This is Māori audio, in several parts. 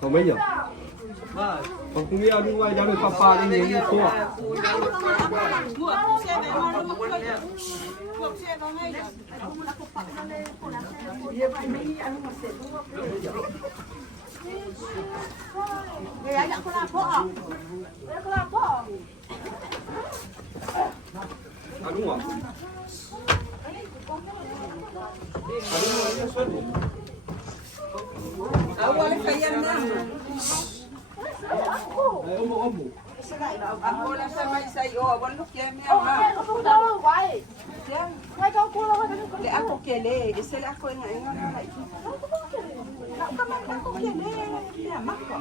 Còn mấy giờ? Còn cũng đi qua giao được papa đi nhiều thua. À đúng rồi. Awal kaya na. Ay, umu. Ako lang sa may sayo, walo kaya may Oh, ama. kaya ko daw, why? Yan. Why ka ko lang ka Di ako kele, isila ako nga nga nga. Nakaman ako kele, yamak ko.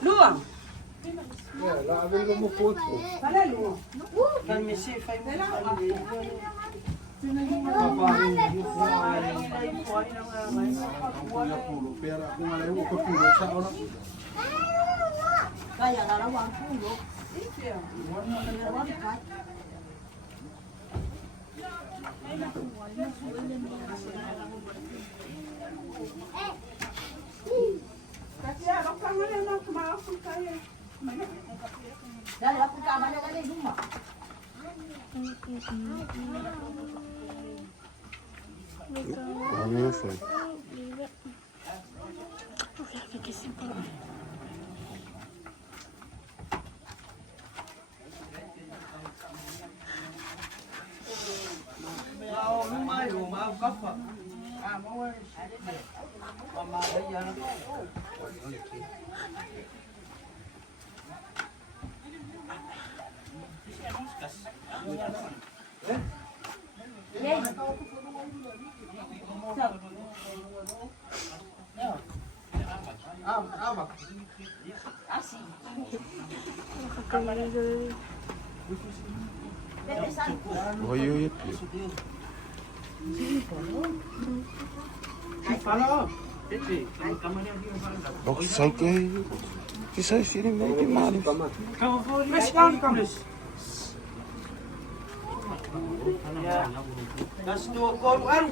Luang. Yeah, labi mo mo po. Sana luang. Kami si Fay mo. Pero kung ano yung pupulo sa oras. Kaya nga raw ang pulo. Kasi ako ka nga lang kumakapon tayo. Dali ako tama na dali luma. Ano yun, Fred? Ой-ой-ой. Ook zeker. Die zijn hier in de maand. Mas lang kami. Das tu ko ano?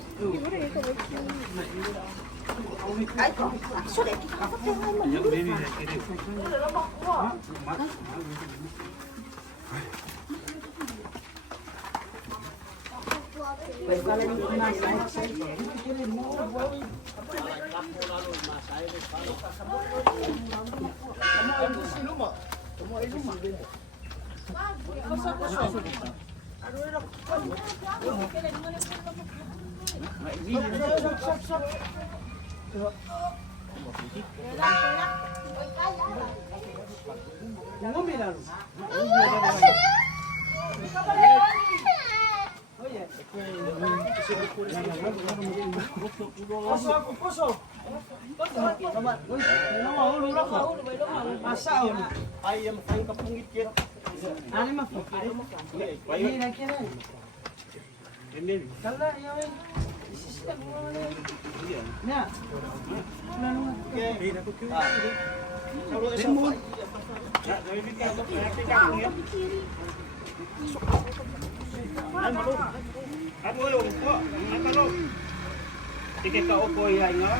Tiket ka upo ya nga.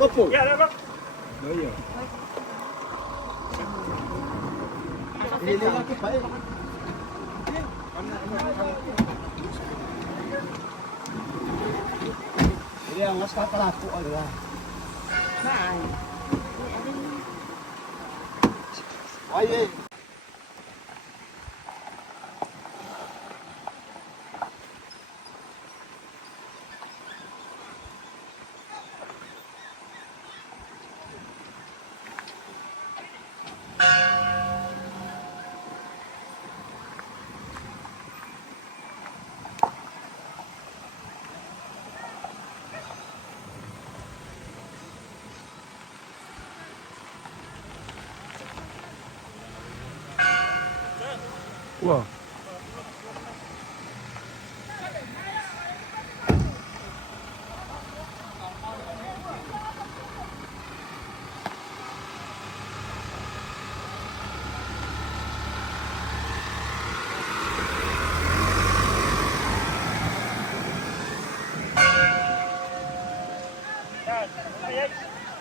Opo. Ya, dapat. Iya. Ini ang mas kakalapo ala. Ay. Wow.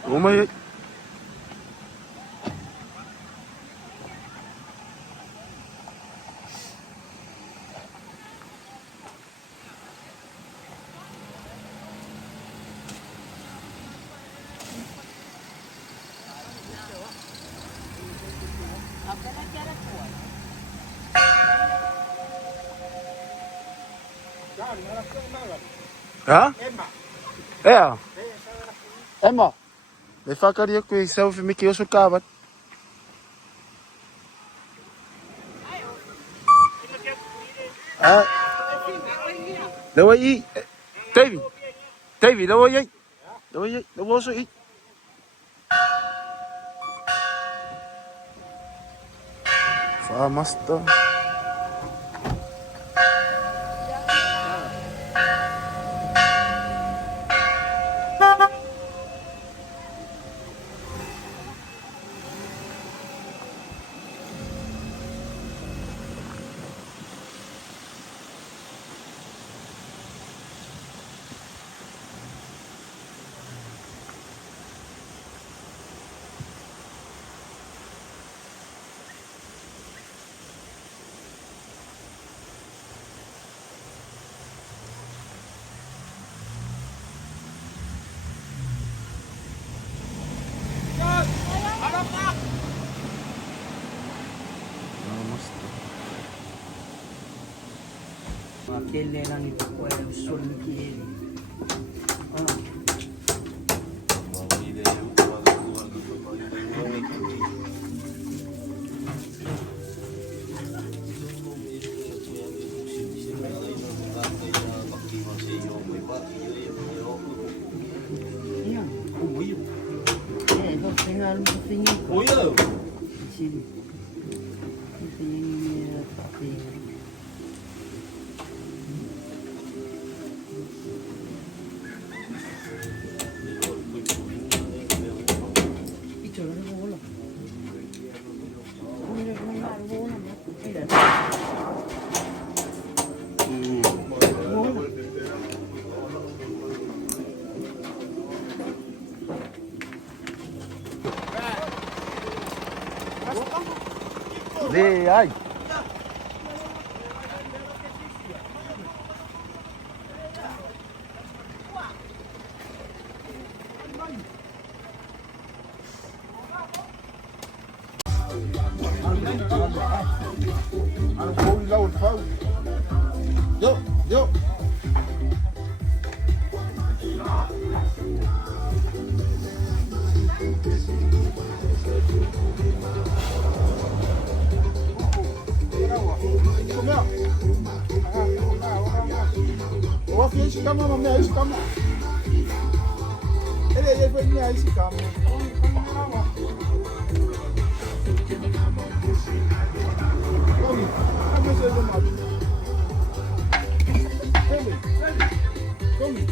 Oh my. Ja? Ja. Emma. Le whakari aku e sau whimiki oso kāwat. Lawa i. Davey. Davey, lawa i. Lawa i. Lawa oso i. Whamasta. Makele lang ito po ay sulki. Kuya. Le ai. Yo. Isi kama mama isi kama. Ele foi minha isi kama. Come, come se do mal. Come.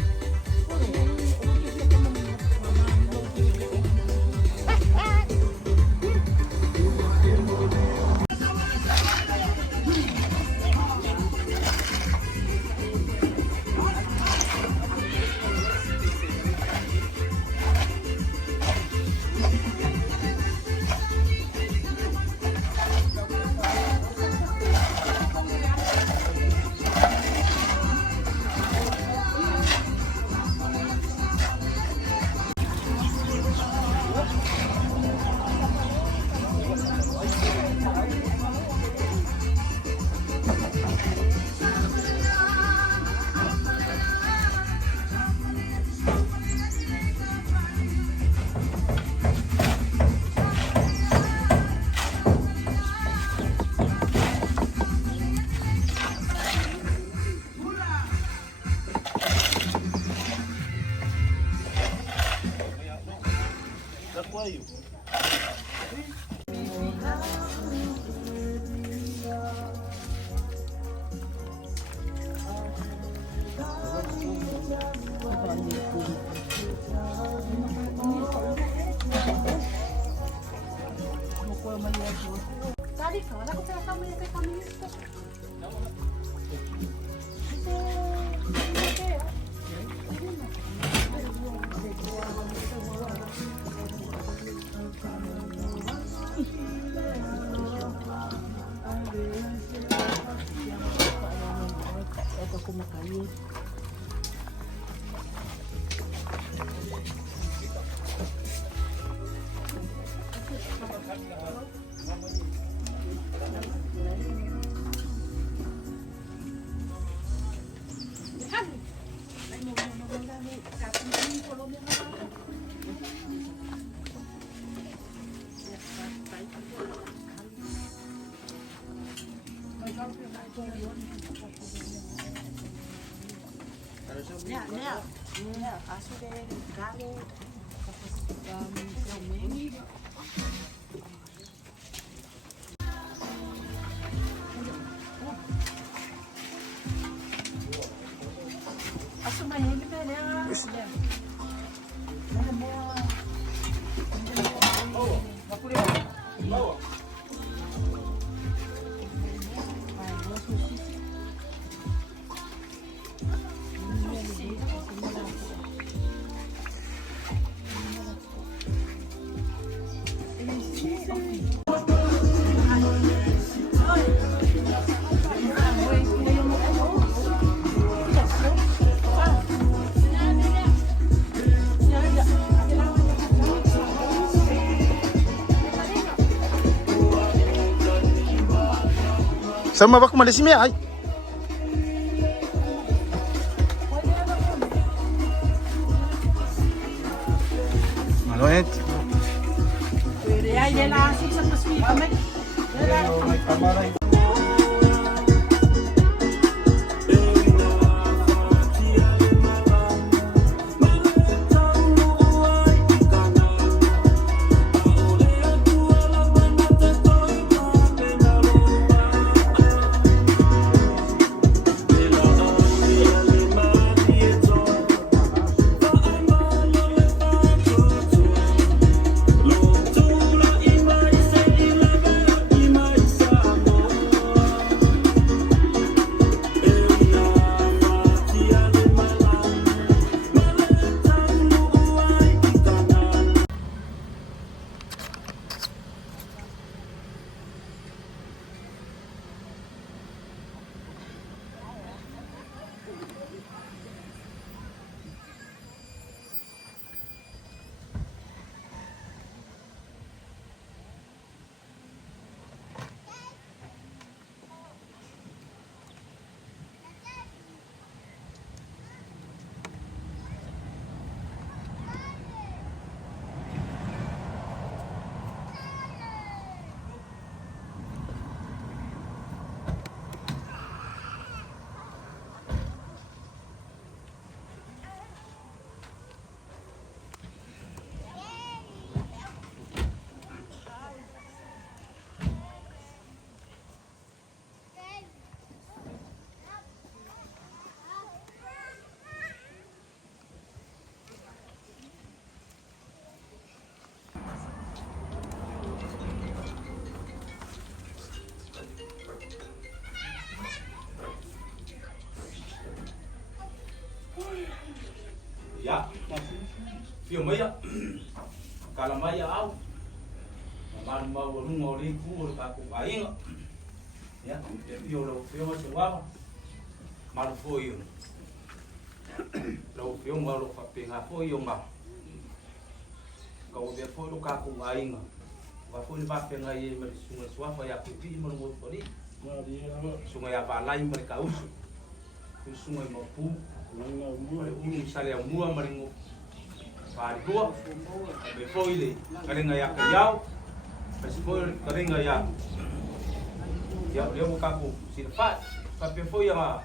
Sama bak malis mi ay. Maloet. Ya, film mấy á, cả là mấy áo, mà mau luôn ngồi đi cú rồi cả cụ ấy nữa, ya, film đâu film mà chụp vào, mà đâu phơi rồi, đâu film mà đâu phát tiền à phơi rồi mà, cậu biết phơi đâu cả cụ ấy nữa, và phơi phát tiền ấy mà sungai suah phải aku đi mà ngồi phơi đi, sungai apa lain mereka usut, sungai mampu. Misalnya mua maringo padua be foile kalenga ya kayau basi foile kalenga ya dia buka ku silfat tapi foile ma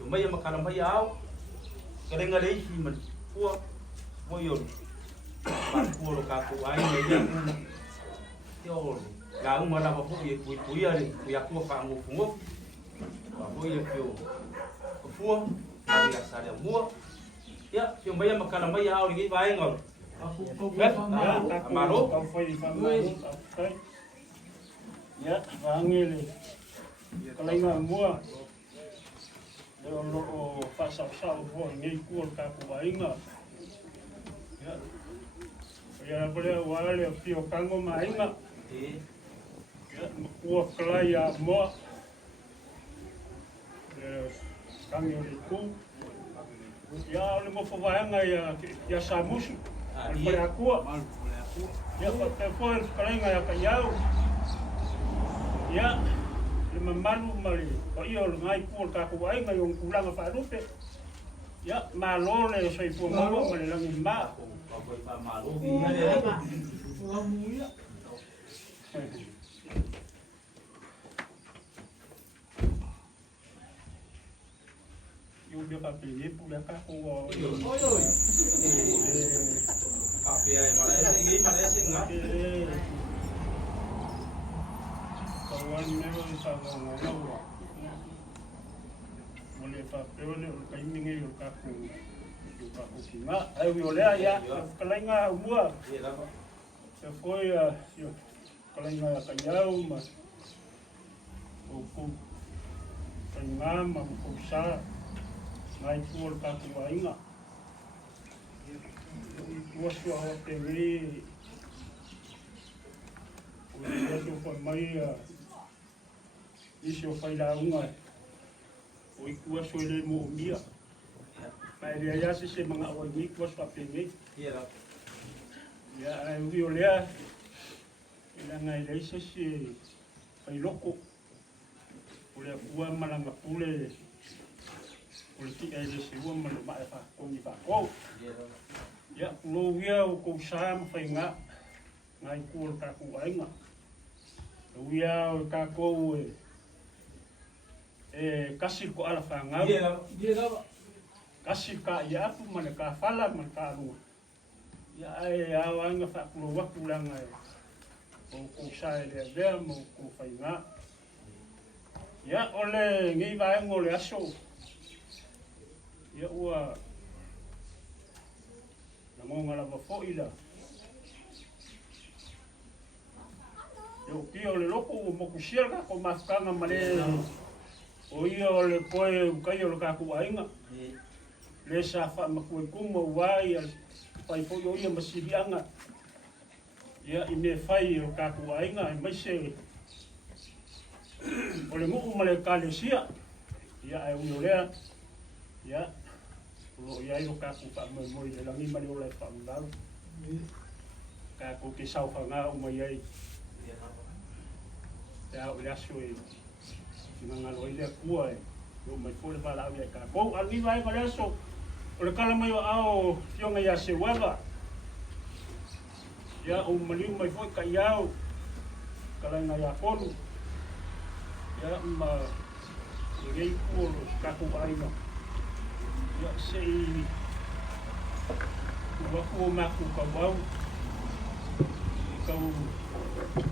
cuma ya makanan bayau kalenga dei si man pua moyo pua lo kaku ai ya yo la uma la po ye ku ya ni ku ya ku fa ngu ngu ba ya pio fua dia sadia mua ya yung bayang makalamay hao ni bayang ngol amaro ya angin kalau nggak mua lo pasal sal buat ni kuat kaku bayang ya ya boleh wala pio kango mainga ya kuat kelaya mua kami itu ya oleh mau pembayang ya samus pada aku ya telepon sekarang ya kayau ya lima malu mali oh iya ngai pun kaku baik ngai yang pulang apa rupe ya malu le saya pun malu mali lagi mak malu le ka ko Kape ai Malaysia ngah. kawan memang sama ngau. Boleh pakai boleh kai mingi ka ko singa. Ai oleh ya kalenga umua. Se foi kalenga ka yau mas. Ku kalenga ku sa mai pul ka ku ainga. Wasu awak tengri. Wasu pun mai isu faida unga. Oi wasu le mo mia. Mai dia ya se mga awak wasu papenge. Ya ai oleh ila ngai le se pai loko. Oleh ua malanga pule. Politik ai le se ua malanga fa ko ni fa ko. Ya lo wia ko sam fainga ngai ku ka ku ainga. Wia ka ko kasih ko ala fanga. Kasih ka ya aku mana ka fala man ka lu. Ya ai awanga fa ku wa ku langa. Ko sai le mo ku fainga. Ya ole ngi va ngole aso. Ya ua namo ngala fo ila. Yo pio le loko mo kusiera ko maskanga male. O io le koe kai o ka ku ainga. Le sa fa maku kumo wai pai fo yo ia masibianga. Ya ime fai o ka ku ainga mai se. O le mo male kalesia. Ya ai o le ya lo ia iro ka ku fa mo le la mi mali o le fa ndau. Ka ku ke sau fa nga o mai ai. Ya o ya sui. Mga loile kuai. Yo mai fole para avia ka. Ko ali vai para eso. O le kala mai ao fionga ya se wava. Ya o mali mai foi ka yao. Kala na ya polu. Ya ma ngei ku ka ku ai no. Ya se wa ku ma ku ka wau. Kau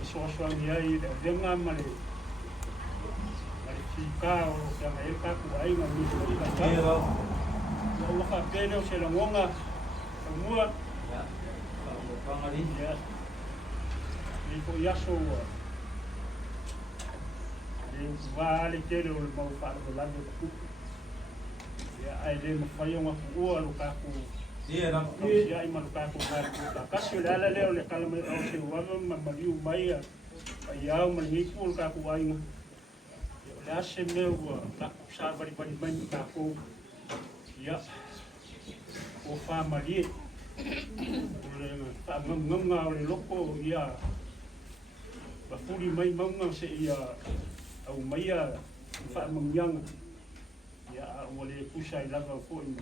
suami ai dengan male kau yang ai ka ku ai ma ni ka ya wa ka pele o se la ngonga mua ya ka ngali ya ni ko yaso ni vale tele o mau pa do lado ku ya ai le mo fa yo ma ku o lu ka ku ya ai ma lu ka ku ka kasio la le le kala me o se wa ma maliu mai ya ma ni ku ka ku ai ya se meu ka sa bari mai ka ku ya o fa mali le fa ngam le loko ya ba furi mai manga se ya au mai ya fa mangyang ya o le pusa ila ba fo ni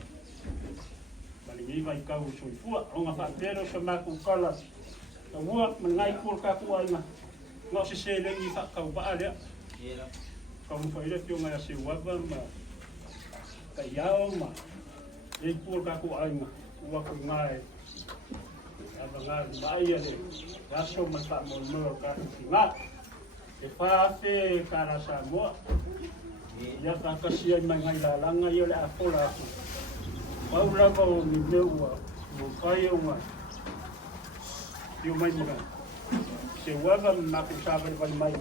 bali ngi vai ka u so fu o nga fa pero so ma ku kala ta wa mangai ku ka ku ai na no se le ni fa ka ba ale kamu fai le nga se wa ba ma ka yao ma e ku ka ku ai na wa ku ngai aba nga ba ia le ya so ma ta mo no ka nga e fa fe kara sa mo ya ka kasi ai mai ngai la langa yo le apola mau la ko ni lewa mo kai o mai yo mai mo se wa ba na ku sa ba mai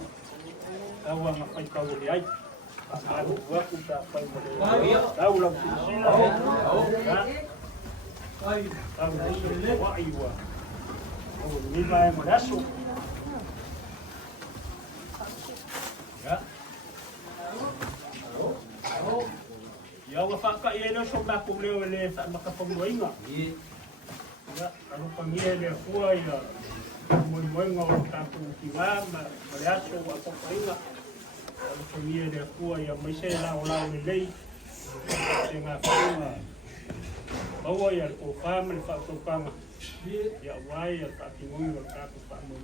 awa nga pai ka uri ai alu wa ku sa pai mo le tau la ku sila ai tau le wa ai wa o ni mai mo laso ya ya wa fa ka yelo so ba ku le sa maka pamoinga ya anu pangie le kuai ya mo moinga o ta ku kiwa ma laso wa ko painga anu pangie le kuai ya mai se la o la le lei singa painga bawa ya ko family fa ko kama ya wai ya ta kinui o ta ku pa mo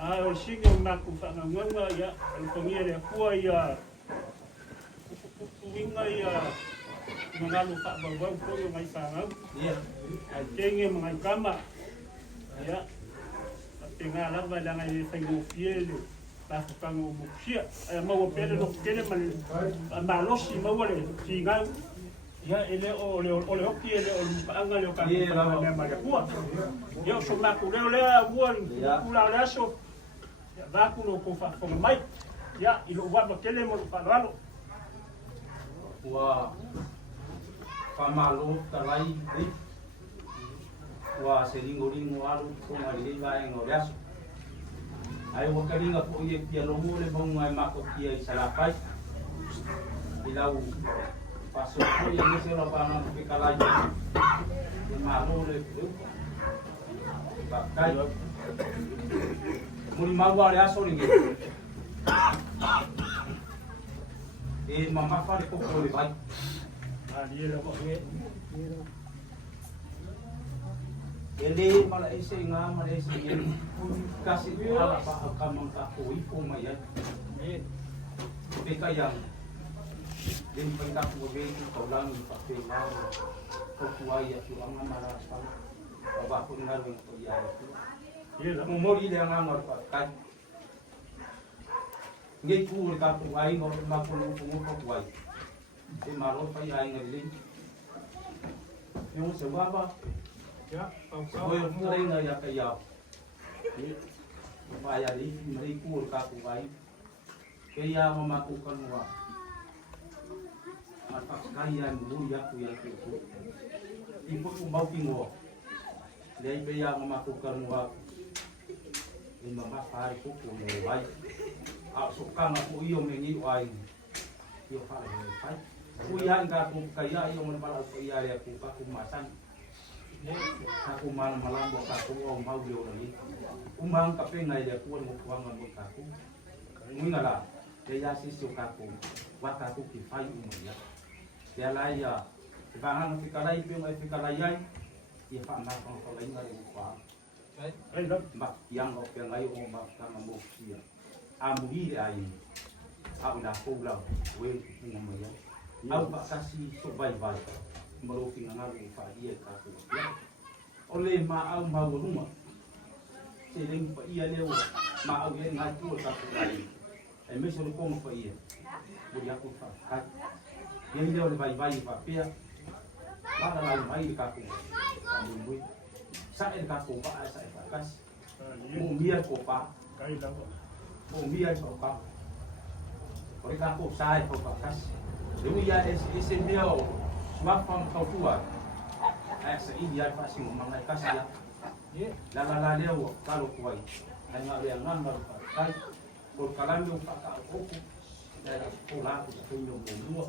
o singa ma ku fa nganga ya anu pangie le kuai ya winga ya ngalu pak bawang ko yung may sangam. Iya. Ay tingi mga kama. Ya. At tingala ba lang ay sa fiel. Tapos kang umuksia. Ay mawapele no kene man malos si mawale. Tingal. Ya ele ole oki ele paanga le ka na magakua. Yo so maku le buan kula laso. Ya baku no ko fa ko mai. Ya ilo wa makele mo paralo. Wa pamalo talai ni. Wa selingoringo alu ko ngai vai ngoriaso. Ai wa kalinga po ye pia lo mole bong ngai mako pia isalapai. Ilau paso ko ye se lo pa na ke kalai. Ye malo le pu. Bakai. Muri mawa le aso ni. Mama fa ko ko le vai. Dia lah kok Ele mala ese nga mala ese kasi ala pa kamang ka ko ipo mayan. Pekayang din pa ko be ko lang pa pela ko kuaya ko ang mala pa ba ko nga rin ko ya. Mo mori le nga ngor pa kai. Ngai ku ka ko ai ngor ma ko ko kuai. Si Marlon pa ay ngalilin. Yung sa baba. Ya, Ko yung tray na yakayaw. Maya di marikul ka kuwai. Kaya mamakukan mo. Mataskayan mo ya kuya ko. Ipo mo bawking mo. Dai kaya mamakukan mo. Ni mama pare ko ko mo wai. Suka nga ko iyo mengi wai. Yo pa ai. Kuya nga ko kaya iyo mo pala ko iya ya ko pa kumasan. Aku malam malam buat aku mau dia lagi. Umbang kape ngai dia kuat mau kuangan buat aku. Mungala dia si suka aku. Buat aku kifai umurnya. Dia laya. Sekarang kita lagi pun kita layai. Ia pak nak kalau lain dari kuat. Mak yang kau yang lain orang mak sama musia. Amui dia ini. Aku dah pulang. Wei umurnya. Aku pak kasih survival. Merupi ngalu pa iya kaku. Oleh maau mau rumah. Seling pa iya leo. Maau ye ngatu kaku lain. Eme solo como pa iya. Budi aku pa. Ye leo le vai pa pia. Maka lalu mai kaku. Ambui. Sae kaku pa sae kas. Mo mia ko pa. Kai lang. Mo mia ko pa. Ore kaku sae ko pa kas. Dewi ya ese leo. Mapang kau tua, sa India pasti mengenai kasih ya. Lala leo kalau kuai, hanya yang ngambil pakai, kalau kalian pakai aku, dari sekolah aku punya bulu,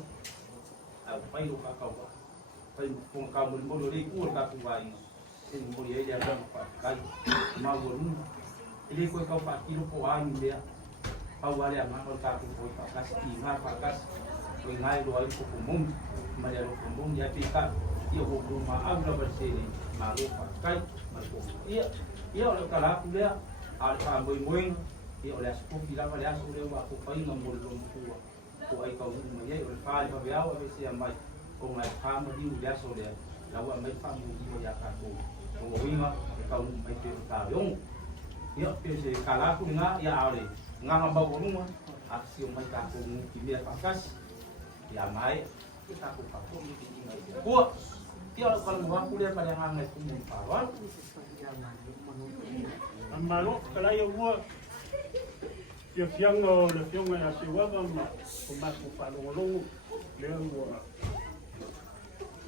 apa itu kakau, apa pun kamu bulu di kur kakau kuai, ini boleh dia pakai, mau bulu, ini kau pakai lu kuai dia, kau balik ngambil kakau kuai pakai, ingat pakai, ingat doa itu umum. Malayalo kumbung dia tika ia rumah agak bersih malu pakai malu ia oleh kalaku dia alfa boing ia oleh aku bilang oleh aku dia aku paling ngambul rumah ku ai kau rumah ia oleh fal pabiau besi amai kau mai pam di dia so dia lawa mai pam di dia aku kau wima kau mai kita yung ia pese kalaku dengar ia oleh ngambau rumah aksi mai aku dia pakas ya mai kita aku kapung di sini. Gua, dia kalau gua kuliah pada hangat kumpul kawan. Malu kalau yang gua, dia siang no, dia siang mana siwa kan, kumat kupal long, dia gua.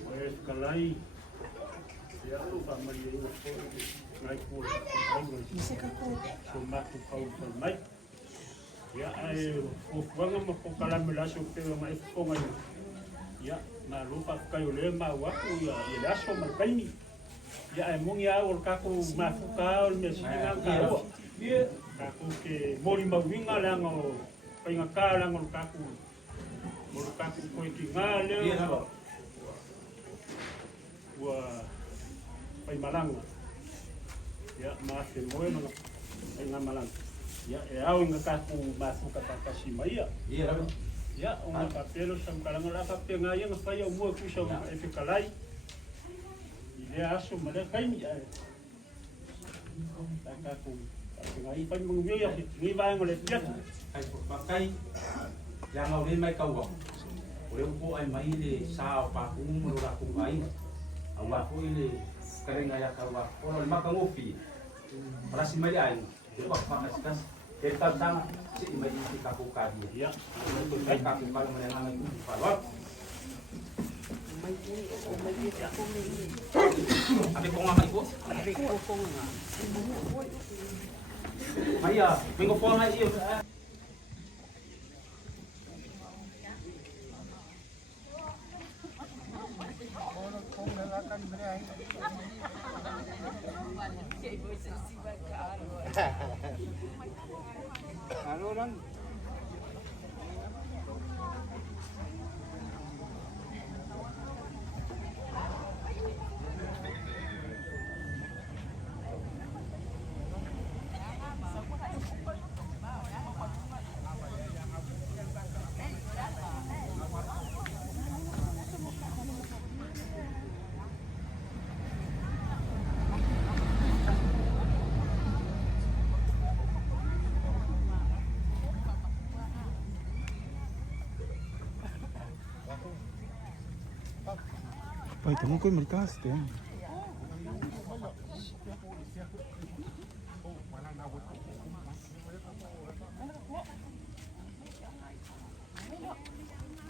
Wes kalai, dia tu sama dia naik pun, kumat kupal mai. Ya, gua nggak mau kalah belasuk tu mai sekolah. Ya, na lupa kayo le mawaku ya ilaso markaini. Ya emong ya ol kaku mafuka ol mesinga karo. Dia kaku ke mori mawinga lang o paingaka lang ol kaku. Ol kaku ko ikingale. Wa paimalang. Ya mas mo no ay malang. Ya au nga kaku mafuka pakashimaya. Iya, Ya, una papelo sam kalangala kapte ngaya ngafaya umua kusa efikalai. Ile aso male kaimi ya. Takaku. Ngai pan mungyo ya ni vai ngole tiat. Ai pakai yang au mai kau wa. Ore ko ai mai le sa pa ku mo ra ku ai. Au wa ko ile karen ya ka wa. Ko le maka ngopi. Rasi mai ai. Ko pa kaskas. Kita tang si mai si kaku kadi. Ya. Ai kaku kalau menang mai ku palot. Abi ko nga mai ko. Abi ko nga. Maya, minggu po nga iyo. Ano lang? Pai, tamo com mercado, tem.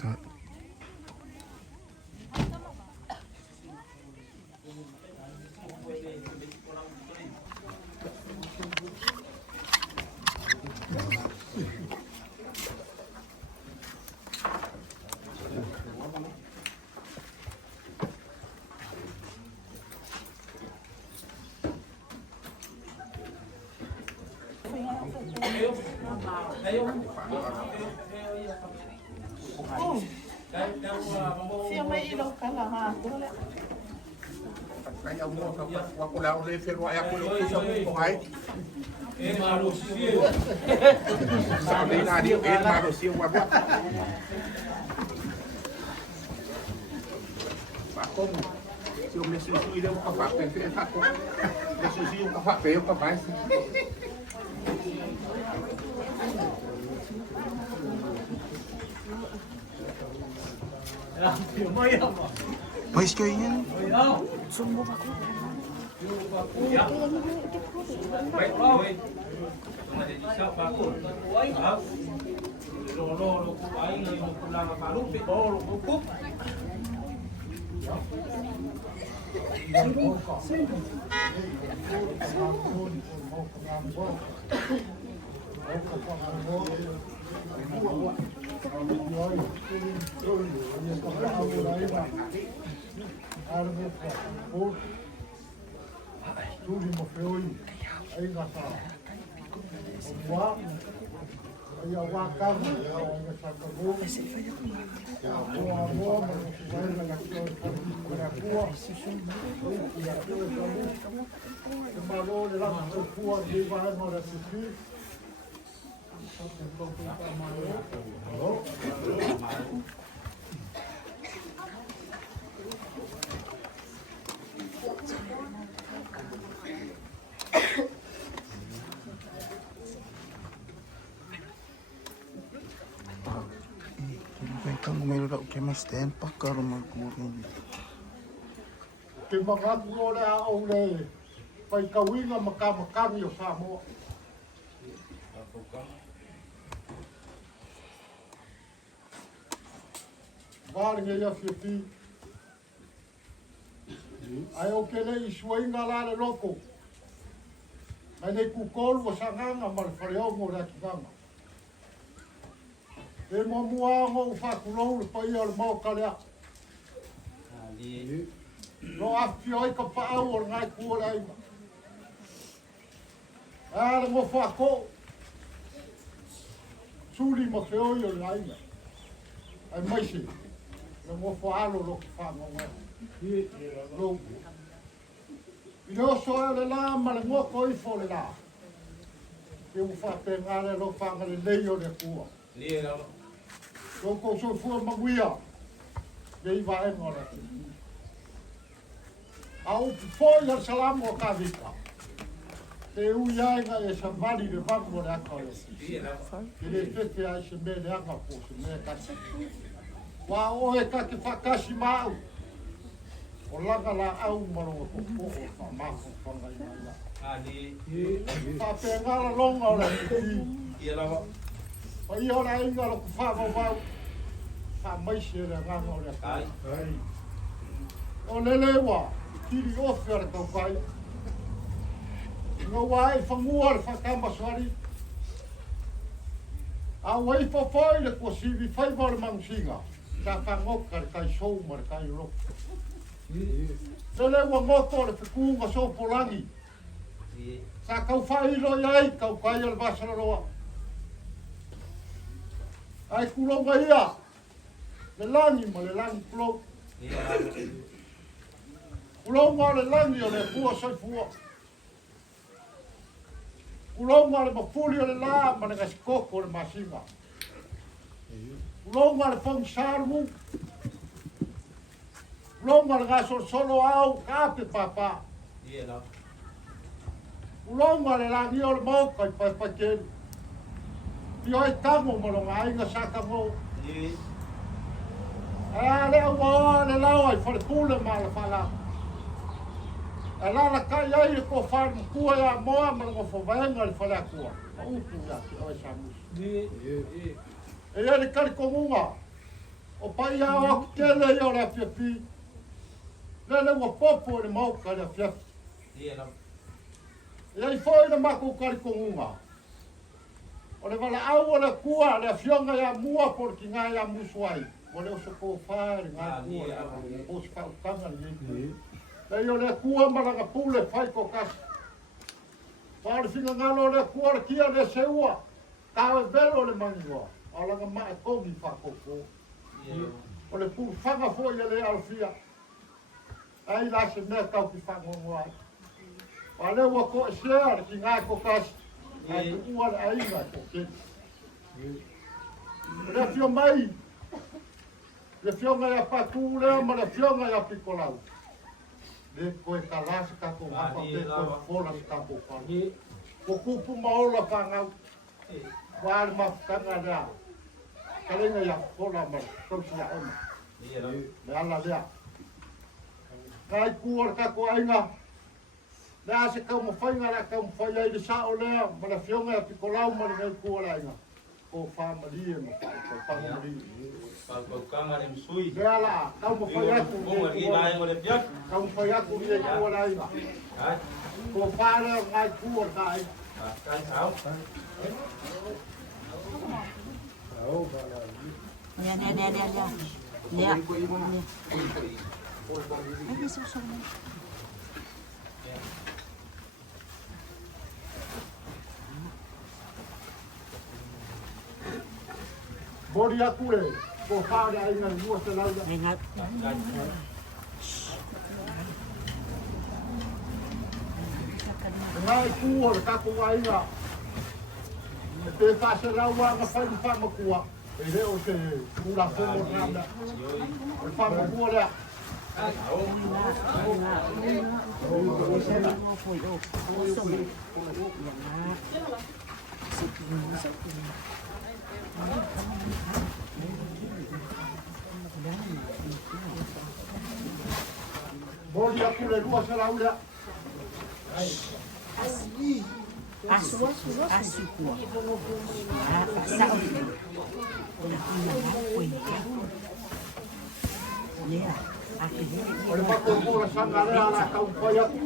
Tá. Siya may ilaw ka lang ha. Kaya mo ako lang ulit pero ay ako ulit sa mo ay. Sabi na di marusio wa. Ako si o mesusu ile ka fa pe ako. Mesusu ka fa pe ka pa. Mais kayo yan. Kamu may rau ke mas ten pakar magkurin. Ke mga ngore a ole pai kawinga makamakami o Samoa. Varinga ia fiati. Ai o kele i suainga lare loko. Mai nei kukolu o sanganga marwhareo mo raki ganga. E mo mua ngo whakurou le pai o le mau karea. No afi oi ka paau o ngai kua le aima. Are mo whako. Suri mo ke oi o le aima. Ai maisi. Le mo whaalo lo ki whangonga. Lo. I leo soa le la ma le ngoko i fo le la. E u whapengare lo whangare lei o le kua. Loko so fua maguia. Dei vai ngora. Au foi al salam o kavika. Te uia nga e samari de bango de akau. Ele tete ai se me de anga po se me kasi. Wa o e ka ke fakasi mau. O langa la au maro ko ko fa ma ko fa ngai. Ali. Fa pe ngala longa o la. Ia la. O i ora inga lo fa va. Fa mai se re nga o le kai. O lele wa. Tiri offer ka vai. No wai famua fa kamba sori. A wai fa foi le ko si vi fai vol mansinga. Ka ka ngokar kai show mar kai ro. Lele wa moto le ku nga so polangi. Sa kau fai lo yai kau kai al basra ro. Ai kulo ga ia. Le langi kulo. Kulo ma le langi o le fua sai fua. Kulo ma le mafuli o le la ma le gaskoko le masinga. Kulo ma le fong sarmu. Kulo ma le gaso solo au kape papa. Kulo ma le langi o le moka i paipakelu. Io e tamo ma lo ngai nga saka mo. Le awa le lawa i fare kule ma le fala. La la kai ai ko farm kua ya moa ma ngo fo vaenga le fala kua. O tu ya ki o samus. E le kali komunga. O pai ya o tele yo la pipi. Le wo popo le mau ka le fia. E foi le mako kali komunga. O le wala au o le kua le fionga ya mua por ki nga ya musuai. O le o soko fare nga kua. O ska kanga ni. Lei o le kua maranga pule fai ko kasi. Wale finga ngalo le kua kia le seua. Kawe belo le mangiwa. O langa maa kongi whakoko. O le pu whanga foi le alfia. Ai la se mea kau ki whangongoa. Wale ua ko e share ki ngā ko kasi. Ai ua le ainga ko keni. Le fio mai. Le fionga ya patu lea ma le fionga ya pikolau. Le koe kalasi kako hapa te koe fola kako whani. Ko kupu maola whangau. Wāre mawhitanga rea. Kalenga ya fola ma kausi ya ona. Le ala rea. Kai kuar kako ainga. Le ase kau mawhainga rea kau mawhaia i le sao lea. Ma le fionga ya pikolau ma le ngai kuar ainga. Ko whamarie ma whamarie. Kanga le msui. Le ala, kau mawhaia ku. Bunga ki nai mo le piak. Kau mawhaia ku i e kuar ainga. Ko whare ngai kuar ka ainga. Kai sao. Nè. Bori aku le, ko whare ainga mua te lauda. Ngai kuar kako ainga. E te whase raua nga whai whamakua. E reo te kura whomo rāna. E whamakua rea. Bori aku le rua se raula. Ole mako kura sanga rea la kau whai aku.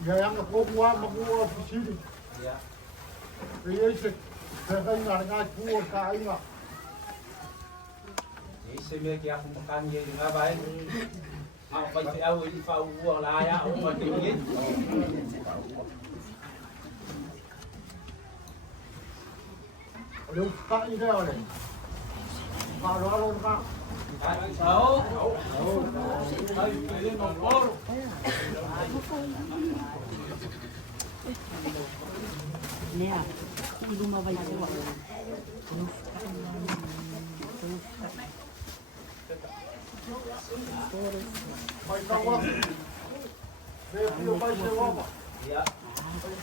Ya yang aku buat menguat di sini. Biasa saya ingat kuat kaya ingat. Ini kia aku makan dia dengan baik. Apa itu awal ini fau buang layak orang tinggi. Lu tak ini ada. Kalau alun tak. Tahu. Tahu. Ini nombor. Nè, đi luôn mà vậy chứ. Mày đâu quá. Về phía bay xe quá mà. Ya.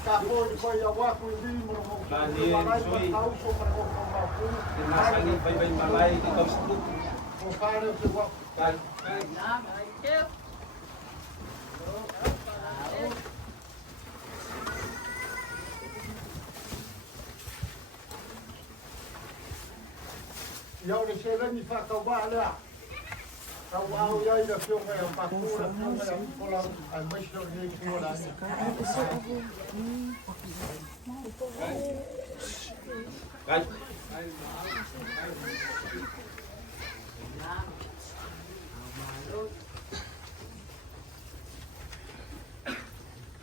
Tak boleh kau yang waktu ini merokok. Tahu so merokok merokok. Masang baik-baik malai di kau sebut. Kau kaya sebab. Kan. Ya udah saya ni fak kau balik. Kau mau ya ida film yang pakura, film yang pola, ay mesra ni pola ni. Kan.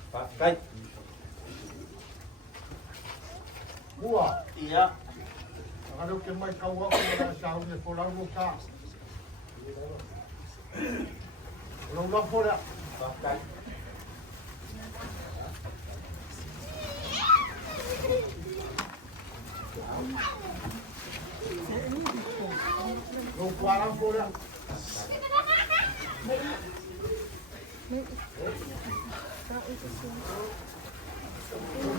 Pakai. Buah. Iya. Kalau kemai kau aku dah sahur ni pola muka. Ulang pola. Pakai. Ulang pola.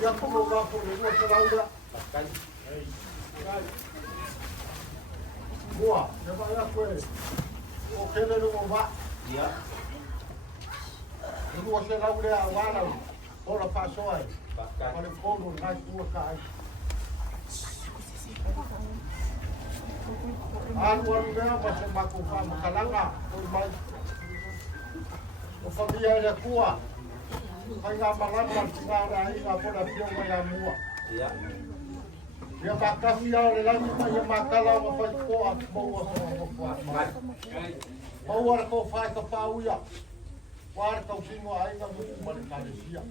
Ya perlu apa ni selalu dah. Pakai. Buah, dapat aku ni. Okey dah lu buat. Iya. Lu selalu dah walau. Pola pasoi. Pakai. Pada polo naik dua kali. Alu dia macam aku faham kalanga. Ulmai. Familia dia kuat. Hai ngamalan tinggal rai apa dah dia yang muak. Iya. Dia makan dia lagi dia makan lah apa kuat bawa semua kuat. Bawa kau fai ke pau ya. War kau singo ai nak balik kali siap.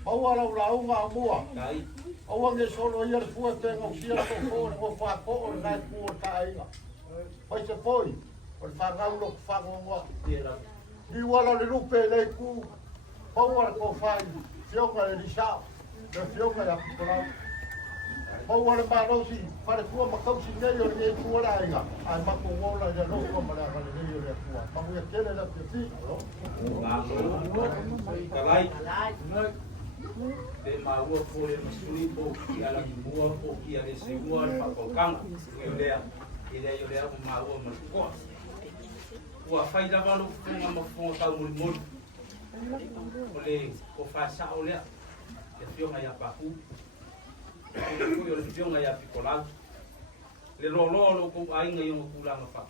Bawa lau ngamua. Kai. Awang ye solo yer fu tengok siap kau kau fa kau naik kuat kai lah. Pai sepoi. Ol fangau lok fango. Iya. Di wala le lupe le ku. Bawa kau fai. Fioga le disau. Le fioga ya pulau. Bawa le baru si. Pada tua makau si ne yo le tua la inga. Ai makau wala le lo ko mala le ne yo le tua. Bawa ye kele le ti. Kalai. Te maua po le masui po ki ala mua po ki ale segua pa ko kang. Yo le maua mas ko. Wa fai da balu funga ma funga ta mul. Ole ko fa sa ole. Te fio nga ya pa ku. Ko yo le fio nga ya pikola. Le lo ko ai nga yo ku la ma fa.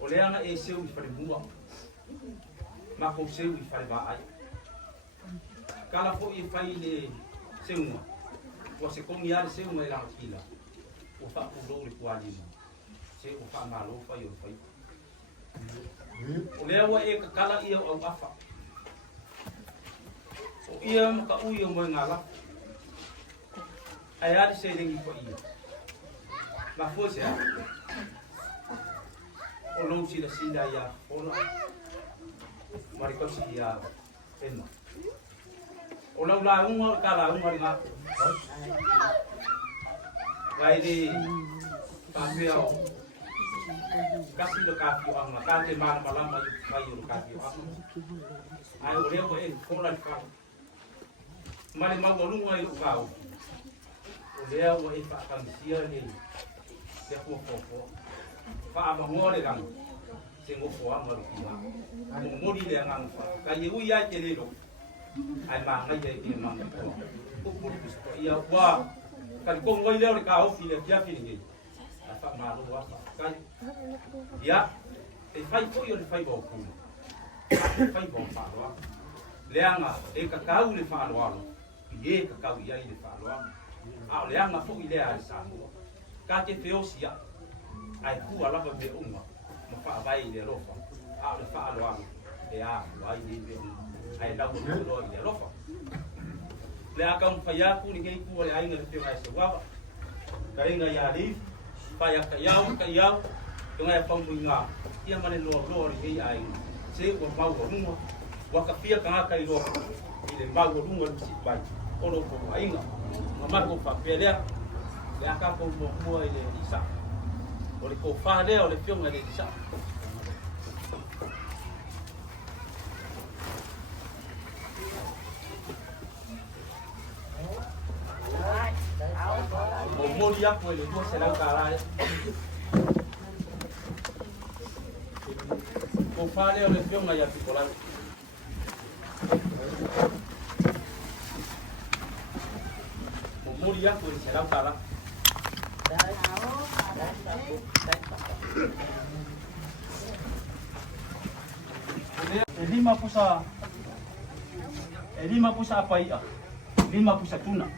Ole anga e seu i fa mua. Ma ko seu i fa ba ai. Kala po i fai le seu. Wa se ko ngia seu mai la kila. O fa ku do le kwali ma. Se o fa ma lo fa yo fai. O lea wa e kakala ia au afa. O ia maka uia mo ngala. Ai ari se rengi po ia. La fose a. O long sila sila ia. Ola. Mariko si ia. Ema. O lau la unga kala unga ringa. Vai di Papio. Kasih lo kaki ang nakate malam mayu kaki ang. Ay udah ko en kolan ka. Mali magulong ay ukaw. Udah ko ipa kan siya ni. Siya ko. Pa amangore lang. Singo ko ang marukina. Mumuri le ang fa. Kay uya kelelo. Ay mga kay mga ko. Pupul gusto iya wa. Kan kung ngoy le ka ofile kya piningi. Apa malu wa. Kan ya e fai foi o le fai bo ku fai bo fa lo leanga e kakau le fa lo ye kakau ia i le fa lo a leanga fo i le a sa ka te feo sia ai ku ala ba me uma ma fa vai le rofa a le fa lo e a vai le ai la ko lo i le rofa le aka fa ya ku ni ngai ku le ai ngai feo ai se wa ka inga ya li fa ya ka ya ngai fa mu nga ia mane lo ri ai se o mau o runga wa ka pia ka ka i ro i le mau o runga si bai o lo ko ainga ma ko fa pelea le aka ko mo i le isa o le ko fa le o le fionga le isa o mo dia ko le do se la cara o fa le o le fionga ya picola muri aku di sana utara. Lima pusa apa ia? 5 pusa tuna.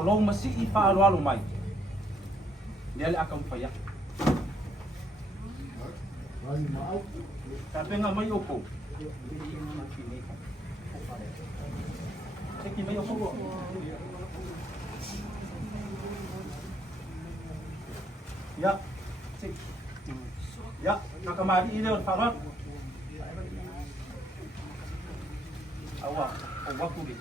Kalau masih ipa alo mai, dia akan payah. Tapi nggak mai opo. Cek mai opo. Ya, cek. Ya, nakamari ini orang farad. Awak, awak tu dia.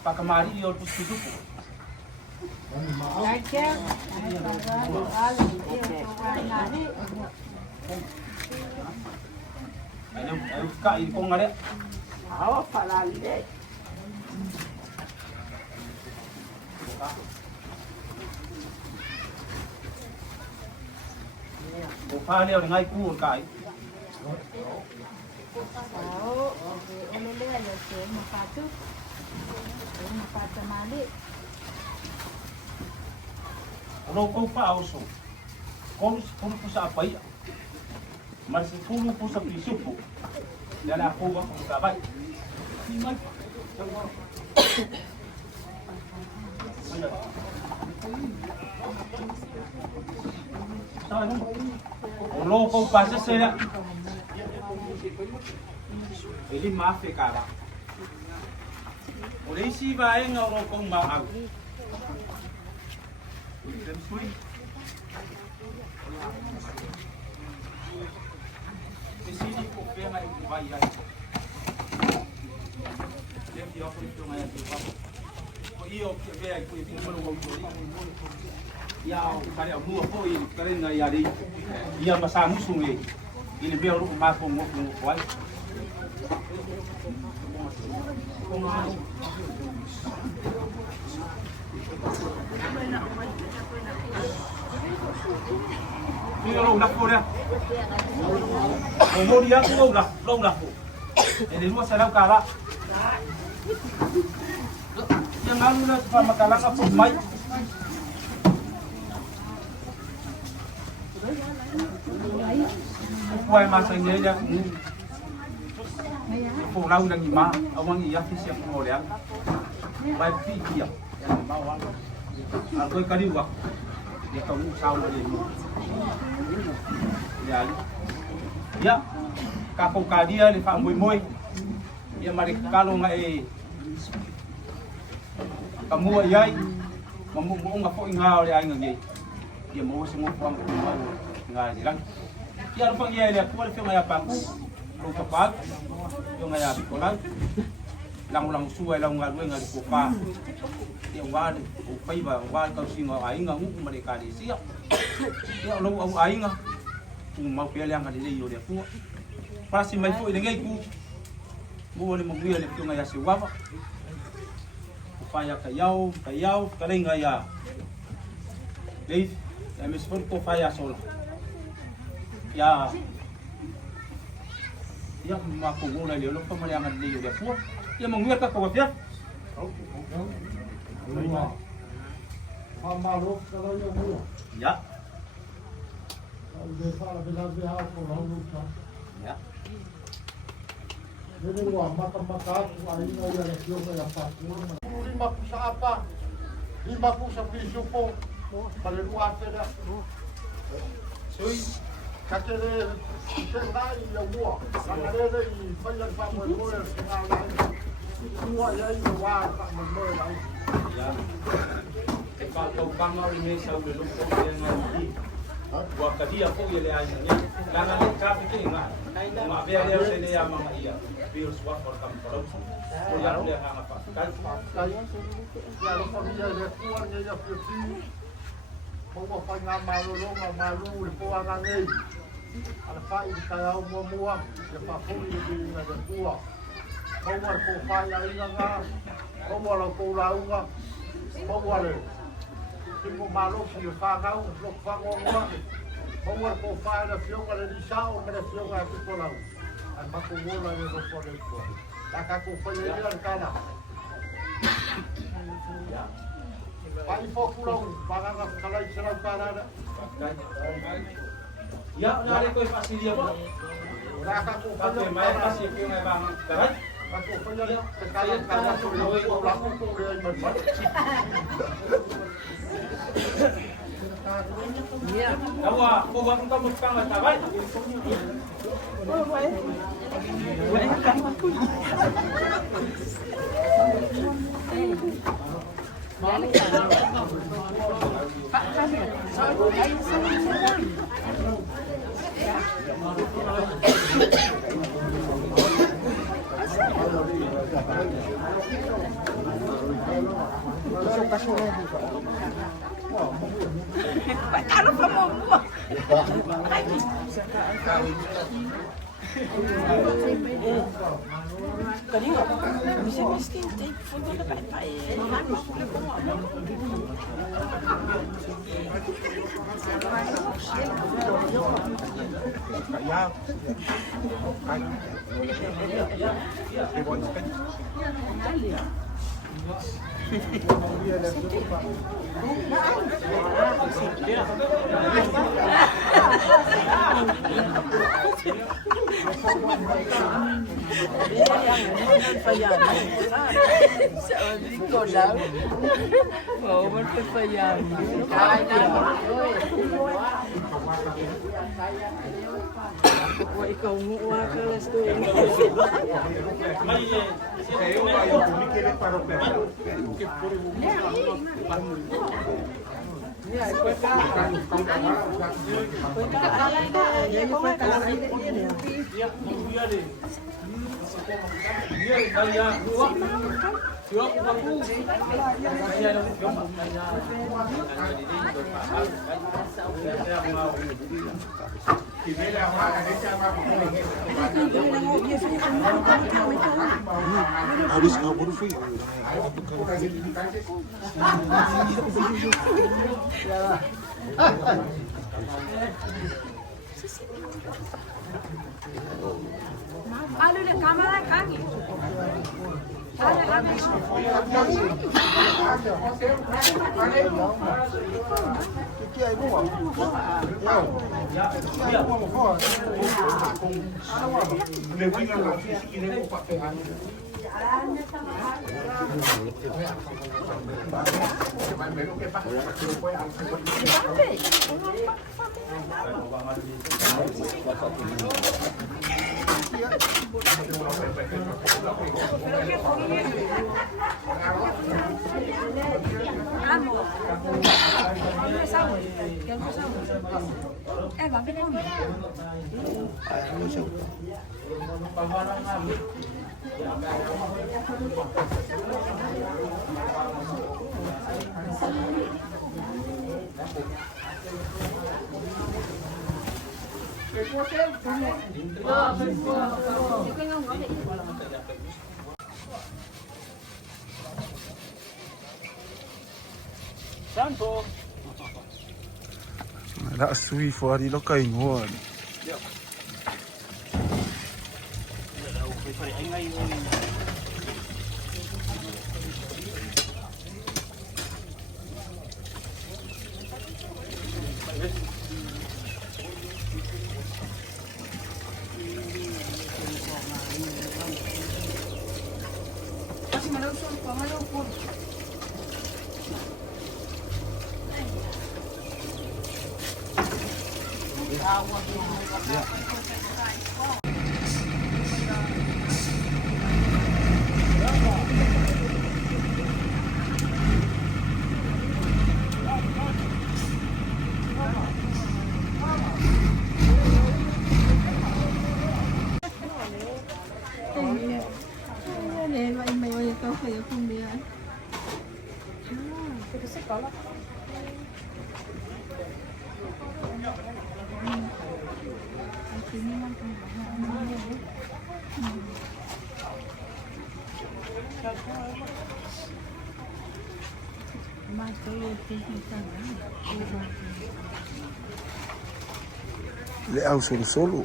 Pak kemari dia harus tutup. Ayo kak ini kong ada. Awak falali deh. Bộ pha leo ngay cu một cái. Kalau kau faham so, kau pusat apa ya? Masih pusat pisupu. Dan aku bakal kabai. Kalau kau pasal saya, ini maaf ya kalah. Oleh si baik orang kau maaf. Di sini kau pengen bayar. Dia aku itu nggak yang tiba. Kau iyo biar aku itu belum ya kali mua ko i kali na yari ia masamu sungai ini biar lu mapo mo kuai ni lo nak ko dia mo dia ko lo nak ini lu salam kala yang lalu lah sama kala apa mai quay masa ini aja phụ lau đang gì mà ông ăn gì thì xem ngồi đấy bài phi kia bao ăn tôi cái điều để không sao là gì ya kapok kadia di pak mui ya mari kalau ngai kamu ayai mau nggak kok ngau dia ngai ya mau semua uang ngai bilang ya lupa ya dia kuat film ayah pangku lu tepat yung ayah bikolan lang suai lang ngadwe ngadi kupa ya ngad upai ba ngad kau singo ai ngangu mereka di siap ya lu au ai nga kung mau pia yang kadile yo dia fu pasi mai fu ile ngai ku bu ni mo bia le tu ngai si wa ku faya ka yau ka ngai ya dei ya mis por ko faya sola ya ya ma ko ngula le lo pa ma yang kadile yo dia fu ya mo ngai ka ko pia Pamalo kalau yang mulu. ya Dia salah bila aku lalu lupa. ya Jadi luar mata lain aja yang kau yang pas. Lima pusa apa? Lima pusa pisupo. Pada luar tidak. Sui. Kakek senai yang buah. Kakek ini banyak bangun mulai senai. Semua yang luar tak mulai lagi. ya kalau bangau ini saya udah lupa dengan buat kadia po ile ay niya langan ni traffic ni nga biar dia sini yang mga iya virus wa for kam pro ya udah nga pa Kalau dia ada keluarnya ya putih. Mau panggil malu di puangan ini. Ada pai di kaya muam ya papu di ada tua. Mau ko pai ai nga. Mau lo ko launga. Mau le. Tipo malu si fagau, lo fago nga. Mau ko pai da fio ka di sao ka da fio ka tipo lau. Al maku bola de lo pone ko. Tak aku penyelia kana. Pai fokulong, parang kalay sila parada. ya udah ada ko pasti dia po Raka ko pa pati may pasti ko nga bang karat Ako pa yan, kakalang kaya ko lang ko rin magbat. kawa ko ba kung kamot pang matabay Ano pa mo? Kanina, bisa miskin tayo. Fundo na tayo. Ikaw nguha ka las doon. Habis ngabur fui. Ano na kamera kami? Ano kami? Santo. Đã suy phó đi nó cày nguồn. Để vậy mày ơi tao phải không biết. Leo solo solo.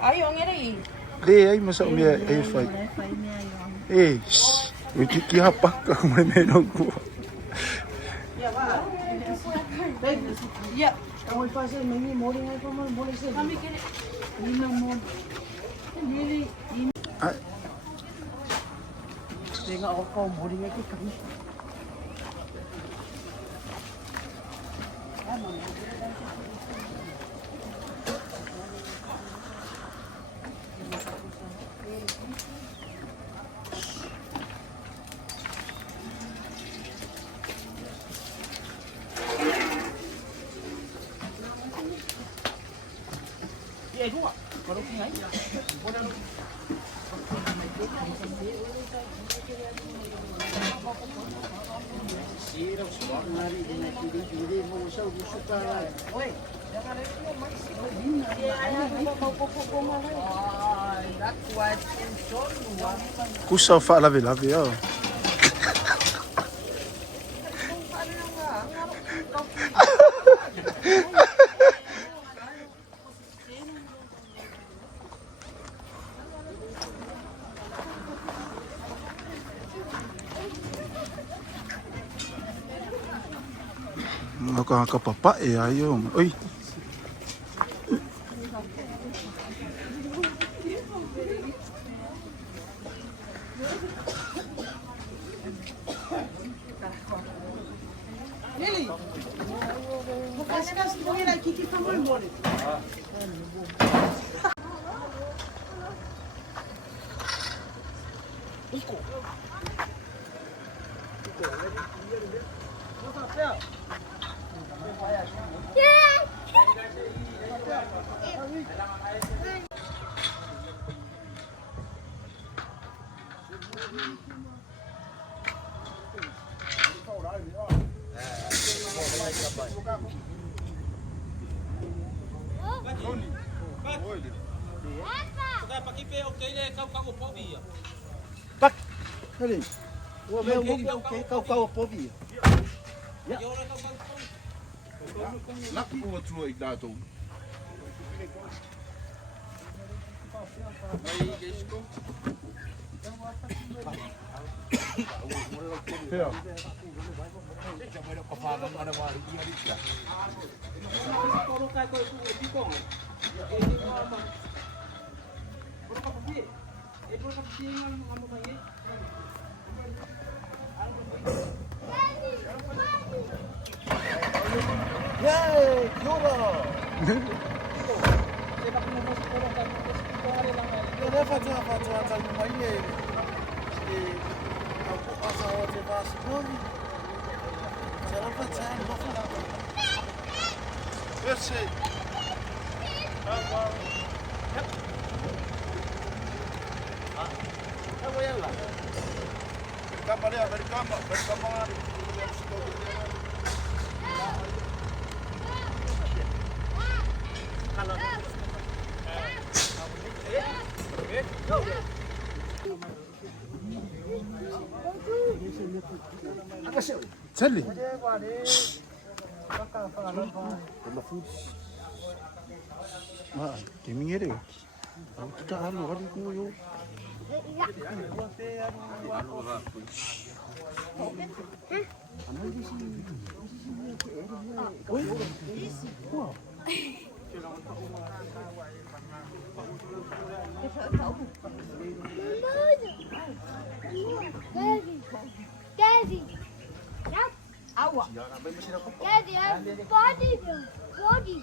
Ayaw nga rin. Di ay masuk dia ay fight. Eh, wiki apa kau main aku. Ya. Awal pasal may morning ay pa mo boleh sa. Kami kini. Lima mo. Really. Tengok ako kau morning ay kami. Kusah fak labi-labi ya. Nakakapapa eh ayaw. Uy. Really? Bukas mo nila kikita mo mo. Kali. Wa me mo ke kau povi. Ya. Nak ko true igdato. Peo. Daddy, Sali. Kimi ngere. Kita halu hari ku yo. Daddy. Yep. Awa. Daddy, body. Body.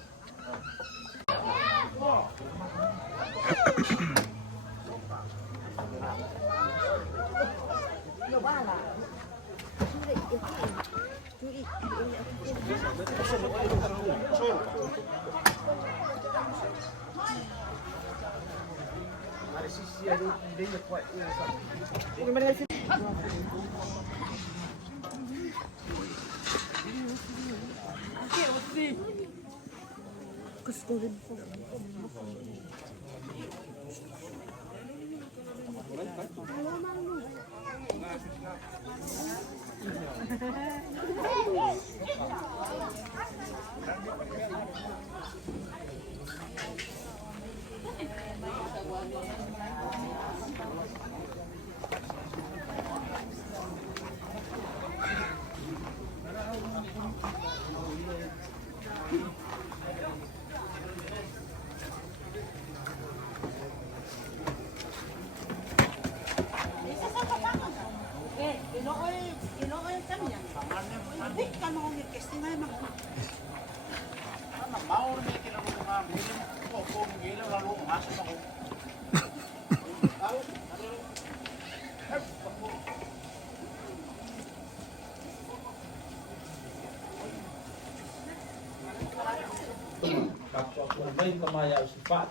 May kamaya sifat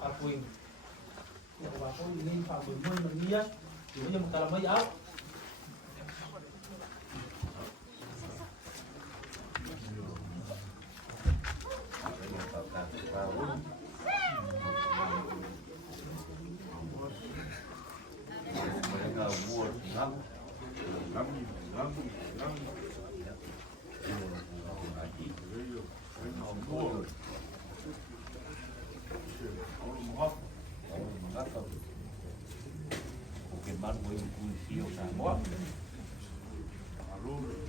aku ini. Aku ini pamul mania, dia makalamay out.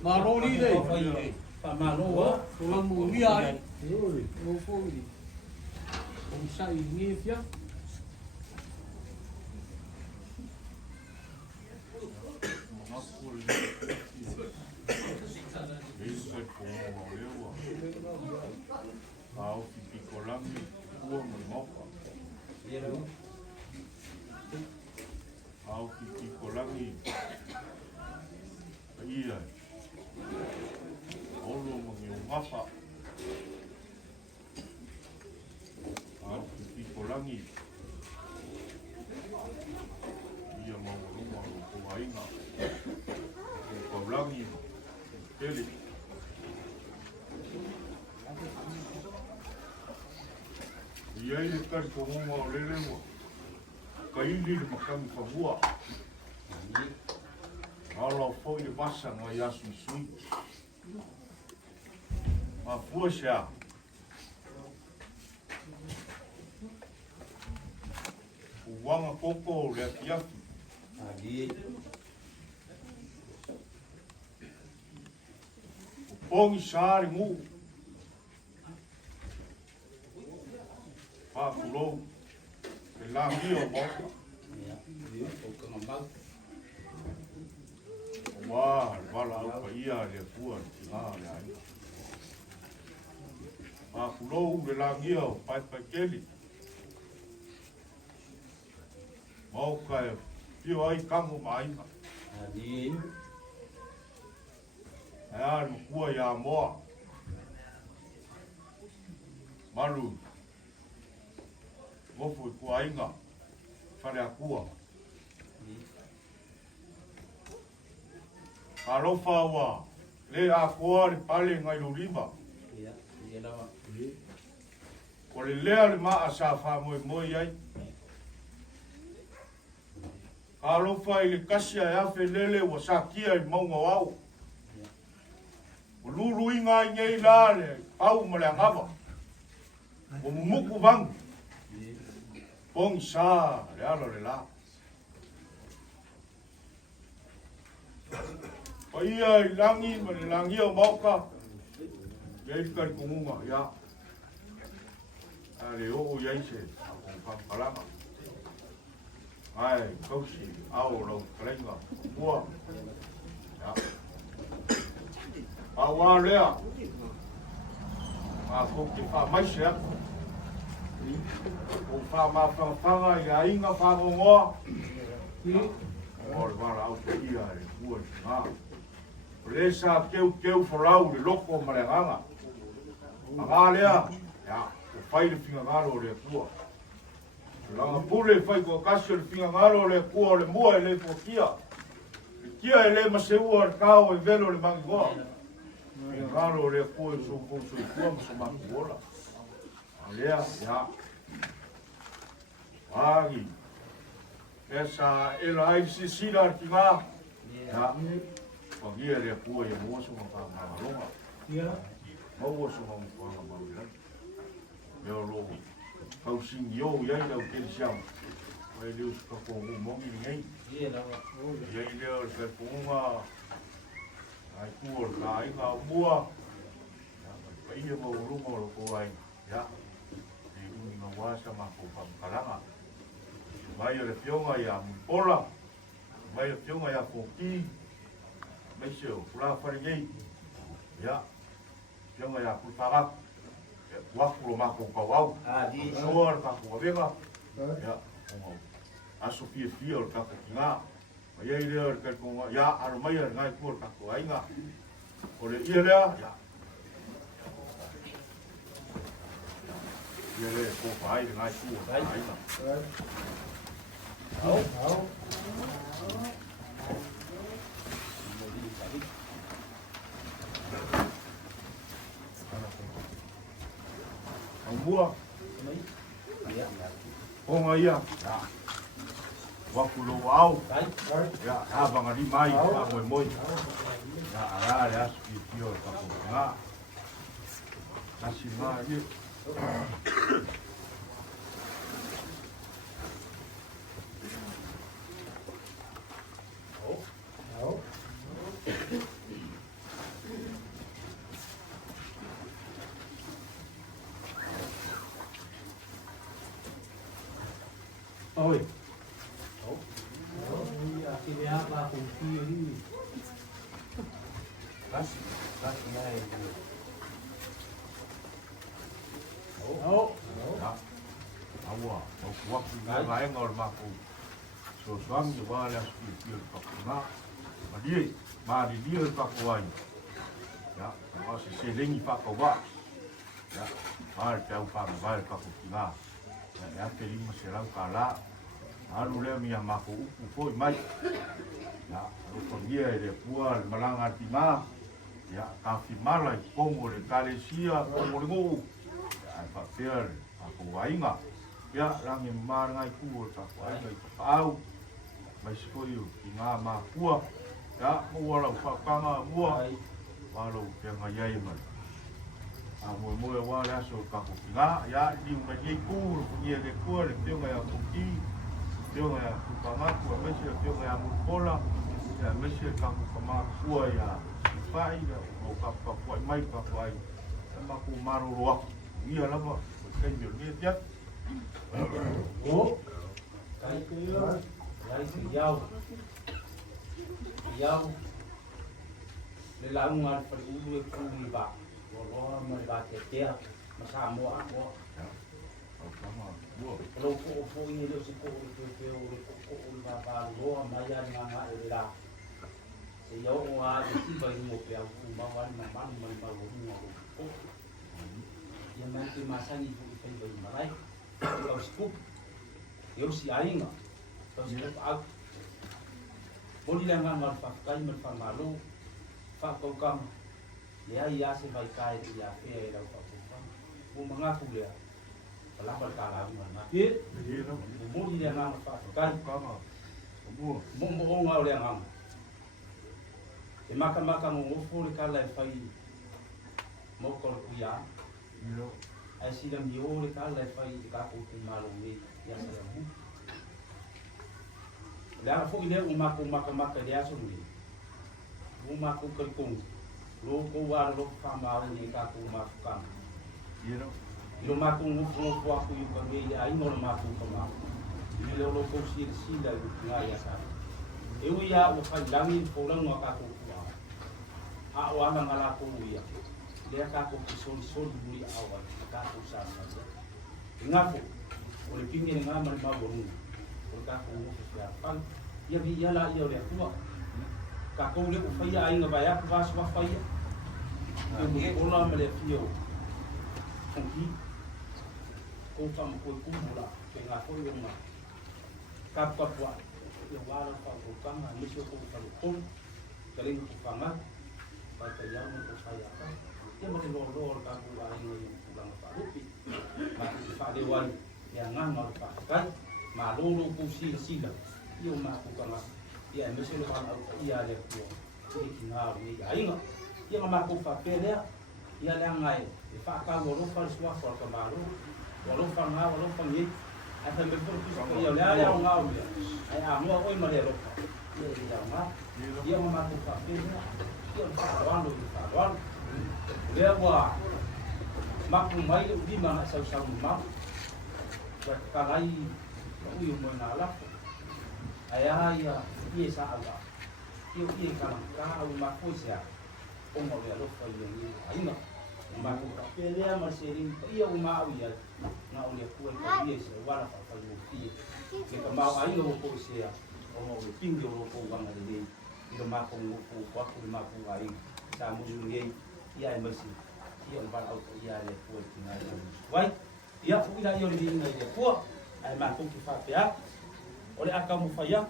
Maroni deh. Pamalo, tulang mulia. Lupoli. Bisa ini ya. Iya. Olo mengapa? Aku dikolangi. Iya mau rumah kuainga. Kulangi. Keli. Iya ini kan kamu mau lelemu. Kaili makan kau Kalau foi basa no yasu sui. Ma fuosha. Uwanga koko le kiaki. Lagi. Pongi sari mu. Pa kulo. Elamio mo. Wah, wala apa iya le puan. Ah, ya. a kulou le langia o pai keli. Mau kai pio ai kango mai. Adi. Ai kua ya moa. Maru. Mofu kua inga. Fare a kua. Alofa wa le a kua le pale ngai lo riva. Ia, ia lawa. Ko le lea le maa sa wha moi ai. Alofa i le kasi a afe lele wa sa kia i maunga wau. O lulu inga i ngei la le pau ma le angava. O muku vangu. Pong sa le alo le la. Pa ia i langi ma le langi o mauka. Ia i kari kumunga, ia. A le o iai se, a kong pampalama. Ai, kausi, au lau kalenga, ua. Ia. A wā lea. A kong te wha maise ako. O wha ma whanga i a inga whangongoa. O le wara au te ia e ua te ngā. O le sa keu wharau le loko ma le nganga. A ngā lea, ia, o whai le whinga ngaro le kua. Langa pule whai kua kasi o le whinga ngaro le kua o le mua e le po kia. Le kia e le maseua le kao e velo le mangi ngoa. Whinga ngaro le kua e so kouso i kua maso mangi wola. A lea, ia. Wagi. Esa ela ai si sira ki ngā. Ia. Pangia le kua e mua so ma whangalonga. Ia. Maua so ma mwanga maua. Meo lo. Kau singi o iai lau kere siam. Wai leo suka kongu mongi ni ngai. Ia lawa. Iai leo le kai konga. Ai kua le ka inga o mua. Pai ia mau runga o lo ko ai. Ia. E uni ma wasa ma ko pamkaranga. Mai le pionga ia mpola. Mai le pionga ia koki. Mai seo kula wharingei. Ia. Pionga ia kulparak. Waku lo mako kawau. Adi. Soa le kako wawenga. Ia. Aso pia pia le kako kinga. Mai ai lea le kai konga. Ia. Aro mai le ngai kua le kako ainga. O le ia lea. Ia. Ia lea kopa ai le ngai kua le ainga. Au. Au mua. Onga ia. Waku lo au. Ya, abang ari mai pa moi. Ya, ara le asu pio pa ko nga. Asi nga ni. Oi. Akhirnya apa fungsi ini? Kasih ngai. Awa. Waku nga ngor mako. So swang de wala asu pio pa ko nga. Ma di pa ko ai. Ya, mas se lengi pa ko wa. Ya, mal tau pa mal pa ko nga. Ya, te lima serau kala. Alu le mi mako upu foi mai. Ya, o fongia e le pua le malanga tima. Ya, ka fimala i kongo le kalesia, kongo le ngou. Ya, pa fer, ako wainga. Ya, rangi marangai ku ta wainga i pau. Mai skoio ki ngā mā kua. Ya, mua lau whakanga mua. Walo penga iai mai. A moe wale aso kako ki ngā. Ya, liu mai iei kūru, ia le kua, le pionga ia kuki. Pionga ia kupangaku, a mesi a pionga ia mukola. Ya, mesi a kako kama kua ia sifai. O kako kua mai kako ai. Ya, mako maroro aku. Ia lama, kai mio nia tiak. Oh. Kai kuio. Lai si yau. Yau. Le launga per ulu e kuli ba. Wala mai ba te tea. Masamoa ko. Kalau ko ini lo si ko lo maya nga ila. Siyo wa si ba mo pe ang umawan naman man ba ko. Yang nanti masa ni ibu ibu marai. Kalau scoop. Yo si aing. Kalau scoop out. Boleh lang nga magpakai magpamalo. Fakokam. Dia ia si vai kai dia pe ila fakokam. Mengaku dia. Kalau berkala mana? Mau dia ngang pakai. Mau ngau dia ngang. Makan ngufur kalau fai. Mau kau kuya. Asyik dalam jauh kalau fai kaku malu ni yang sedang. Dah aku ini umak dia sendiri. Umakku kerkung. Lo kuar lo kamau ni kaku makan. Rumah aku ngufu aku juga dia ini rumah aku kemau. Ini lo kosir sila ngaya sah. Ewu ya bukan langit pulang aku kuah. Awal ngalaku ya. Dia kaku kisol buri awal kaku sama. Ngafu. Oleh pingin ngaman mabung. Kaku ngufu siapa? Ya dia lah dia oleh kuah. Kaku dia upaya aing ngabaya pas wafaya. Dia olah melefio. Kongki. Kung kumula, kaya ko yung kapwa, yung walang pagkukang, misyo kong kalukong, galing ko pangat, pagkayaw mo ko saya ka, yung matilolor ka kung ay yung pulang palupi, matipaliway, yan nga magpakagay, malulong ko sila, yung makukang, yan, misyo lang ang iyalit ko, hindi kinaro niya, ay nga, yung makupapelya, yan lang ngay, ipakawalo pa suwa for kamalo, walau pangau, walau pangit, asal betul tu sekolah yang yang ngau dia, ayah ngau oi malero, dia dia ngau, dia memakai kafe, dia faluan, dia buat, maku mai di mana sausau mak, kalai, ui menalak, ayah dia sahaja, dia kalang kau maku siapa, orang dia lupa yang ini, ayah maku kafe dia masih ini, dia umau ya. Na ulia kuwa kabisa wala fafaluki kita mau ayo ko siya o pingi o ko wanga de ilo mako ngufu kwa ko mako ai sa muzunge ya masi ya ba au ya le ko tinai wai ya ku ila yo ni ngai de ko ai mako ki fa ya ole akamu faya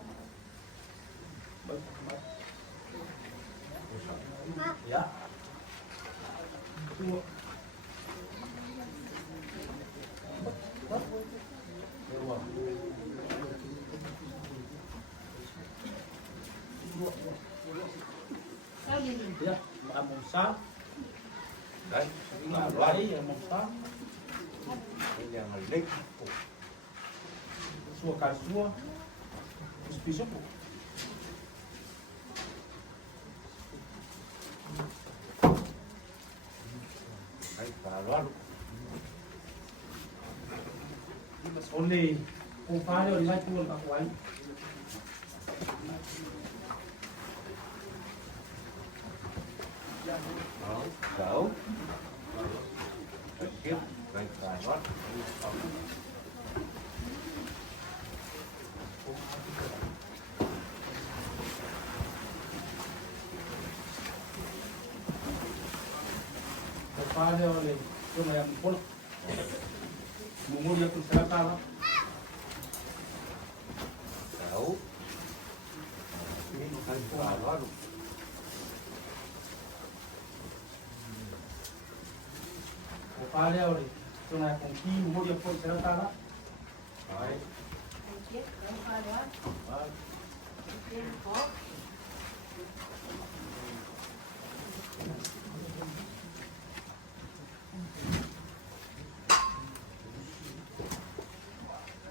ya Ya, amusa. Đấy, loại amusa. Ini yang leg. Sua kasua. Spiso. Hai, para only kung paano rin ay pulang kakuan. Go. Skip. Right side. What? Kung paano rin yung may pulang. Mumulya kung sa tala. Tahu. Ini bukan pulau. Opale ori. Tuna kung ki mumulya kung sa tala. Ay.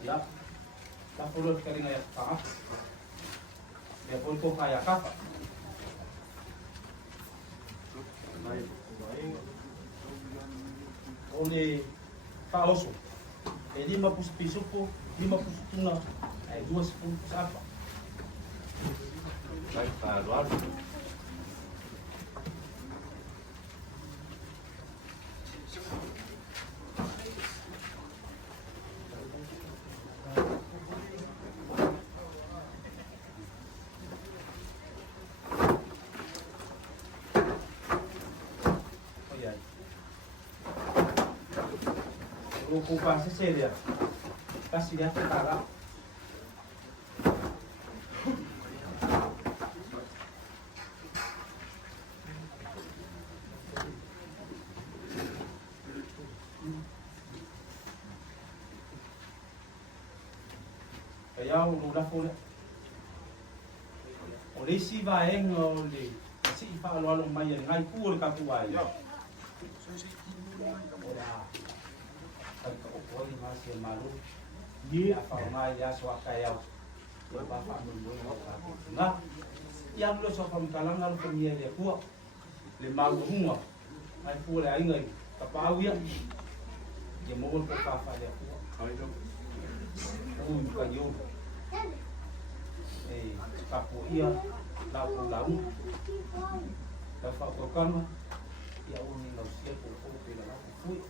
Ya, tapulot ka rin ngayon pa. May pun ko kaya ka pa. Onde pauso. E 5 piso po, 5 tuna. Ay 2 sa apa. Baik, Pak Luar. ko pa se seria. Kasi dia tara. Kaya ulo na po na. O le si vaeng o le si whaalwalong mai ngai pūre ka puai. Ora, kai ka opoi masi e maru. Ni a whaongai ia soa kai au. Ua papa munui o ka nga. Ia mlo so whamkalanga lo kamia le kua. Le maru hunga. Ai pūre ai ngai. Ka pāu ia. Ia mohon ka whawha le kua. Ui ka iu. Kapo ia lau lau lau whakokama ia uni lau sia ko pila lau fui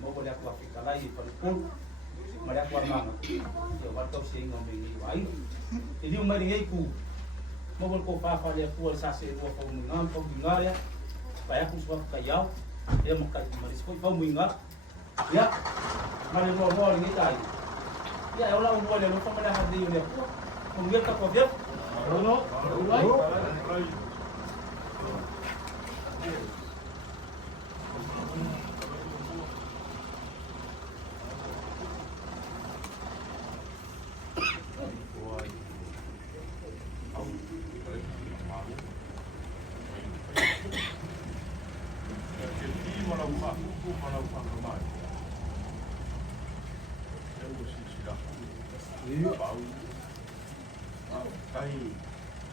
mo ko le aku afikalai i palipon ma le aku amanga ia watau sia inga me ngi wai e liu mai ngei ku mo ko whawha le aku sa se rua kau ngam kau ngarea pai aku suap kayau ia mo kai maris ko kau minga ia ma le rua ngi tai ia ola un le no ko le hadi le aku Kemudian tak kopiat, no,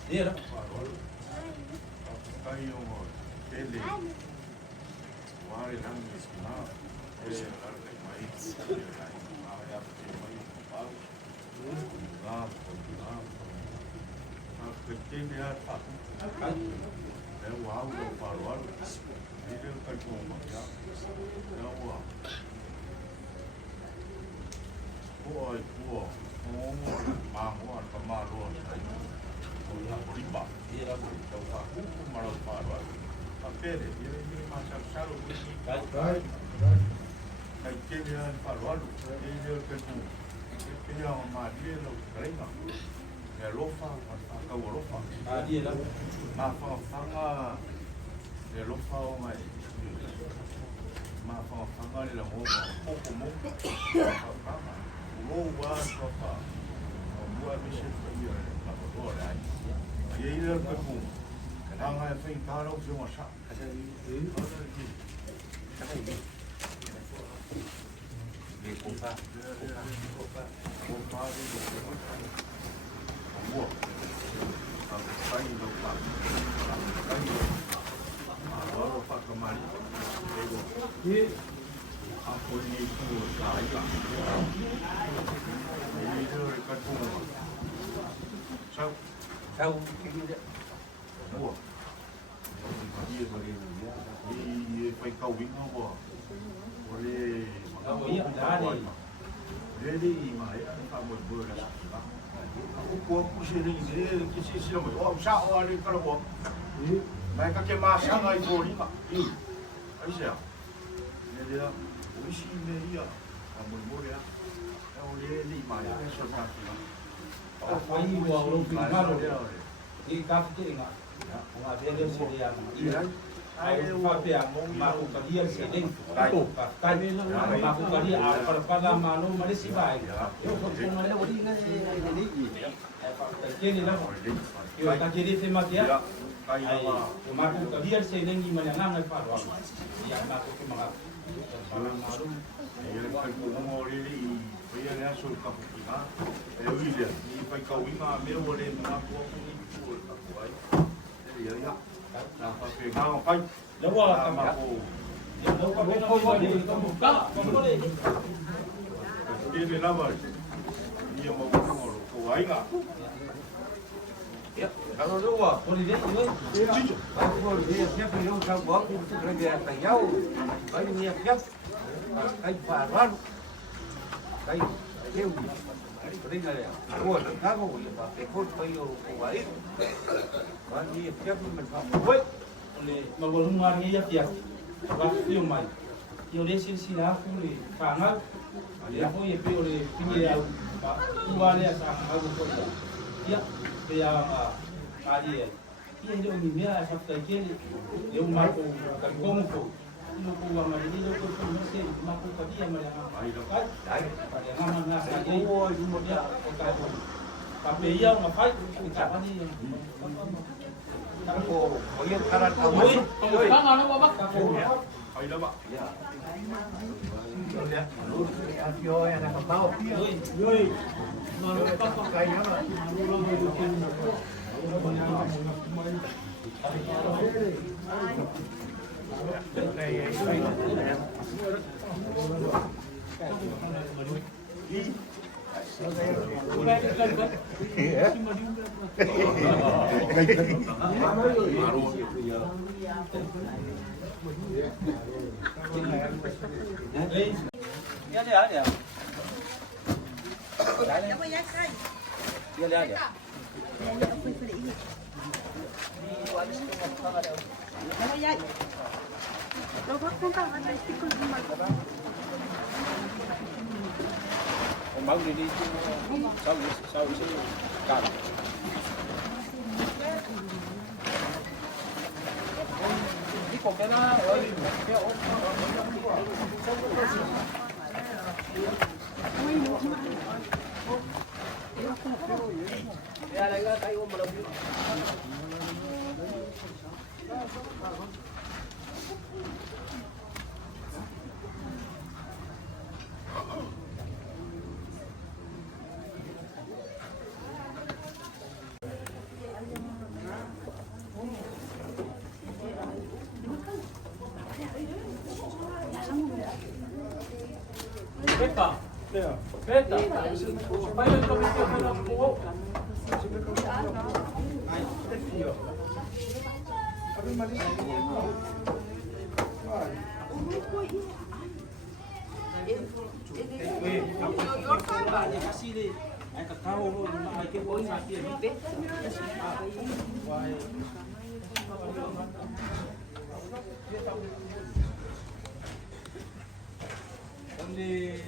Iya dah. Kai yo tele. Wari nang isna. Ar mai. Aya mai pau. Na na. Kecil dia tak. Dia wow lo parwal. Dia kan cuma ya. Dia wow. Boy, boy. Oh, mahal kemaluan saya. Orang beriba, dia lah beritahu aku malu parwal. Apa dia macam selalu begini. Baik. Kayak dia parwal, dia ketemu. Dia orang dia lo kerana. Dia lofa, kau lofa. Dia lah. Mafanga, dia lofa orang. Mafanga dia lah mau. Mau buat apa? Buat mesin dia. Ia ia kepu, kadang ada yang taruh semua sah. Dia kopa, kopa itu buah, kain lupa, kain baru pak kemari, ini apa ini tu kaya, ini tu kepu. Tahu kita buat. Dia boleh dia pergi kawin apa? Boleh. Oh iya, dah ni. Jadi mai apa buat berlah. Aku aku sini dia kisi siapa? Oh, sah orang kalau buat. Mereka ke masa ngai boleh mak. Aisyah. Dia usi dia. Kamu boleh ya. Kalau dia ni mai ada sesuatu. Ai wa lo primaro i kapte nga nga dele se dia ai wa pe ma ko kadia se den ko ka ma ko kadia a para pada malo mari si vai yo ko ko mare odi nga ni ke ni na yo ka ke de ma dia ai ma ko kadia se den ni mana nga pa ro ya ma ko ke ma para malo Ia kai ko ri ia ia so ka puta e uile ni pai ka winga me ole na ko ni ko ka kuai ia ia na pa pe ga pai da wa ka ma ko ya no ka pe no ni ko buka ko le ni la ba ni mo ko ai ga Ya, kalau dua, ko dia yo cicu. Aku dia siapa yang kau bawa itu kerja tayau. Bayi ni siap. Kai parwal. Kai eu. Ringa ya. Ko kago ya, pe ko payo ko ai. Bani siap men pa. Woi, le ma bolum mar ni ya ya ba fi mai Yo le silsila kuli kanga. Ya ko ye pe ole pinye ya ka tuwale sa ka ko ko. Ya pe ya ali. Ya ndio ni mia sa ta kele. Yo ma ko ka ko mo ko. Ino ko wa ma ni ko ko no se ma ko ka dia ma ya ma. Ai. Pa ya ma na sa ye. O mo ya ko ka ko. Pa pe ya ma fa ka pa ni. Ako, oyun karan ka mo. Oi. Ka ano ba ba ka ko. Ay laba. Ya. Yo ya nakapao. Oi. Mau đi sau sẽ cạn. Đi cùng cái nó ơi. Ya lại cái tay ôm vào đầu. Beta. Beta. Vai eu também tô vendo o Onde